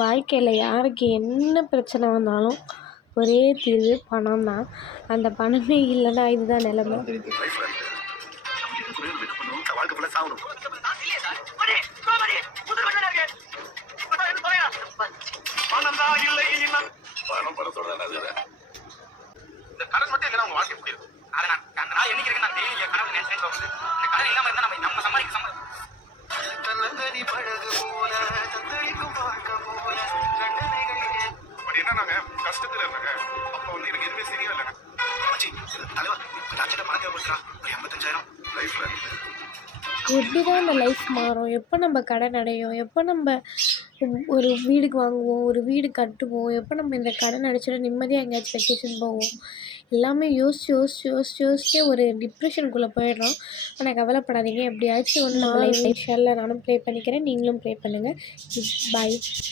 வாழ்க்கையில் யாருக்கு என்ன பிரச்சனை வந்தாலும் ஒரே தீர்வு பணம் தான். அந்த பணமே இல்லைன்னா இதுதான் நிலைமை. கஷ்டத்துல இருந்தாங்க. அப்ப வந்து எனக்கு எதுவுமே சரியா இல்லைங்க. எப்படி தான் இந்த லைஃப் மாறும், எப்போ நம்ம கடன் அடையும், எப்போ நம்ம ஒரு வீடுக்கு வாங்குவோம், ஒரு வீடு கட்டுவோம், எப்போ நம்ம இந்த கடன் அடைச்சிட்டு நிம்மதியாக எங்கேயாச்சும் வெக்கேஷன் போவோம், எல்லாமே யோசிச்சு ஒரு டிப்ரெஷனுக்குள்ளே போயிடுறோம். ஆனால் கவலைப்படாதீங்க, எப்படியாச்சும் ஒன்று நம்ம லைஃப் ஷேரில் நானும் ப்ளே பண்ணிக்கிறேன், நீங்களும் ப்ளே பண்ணுங்கள். பாய்.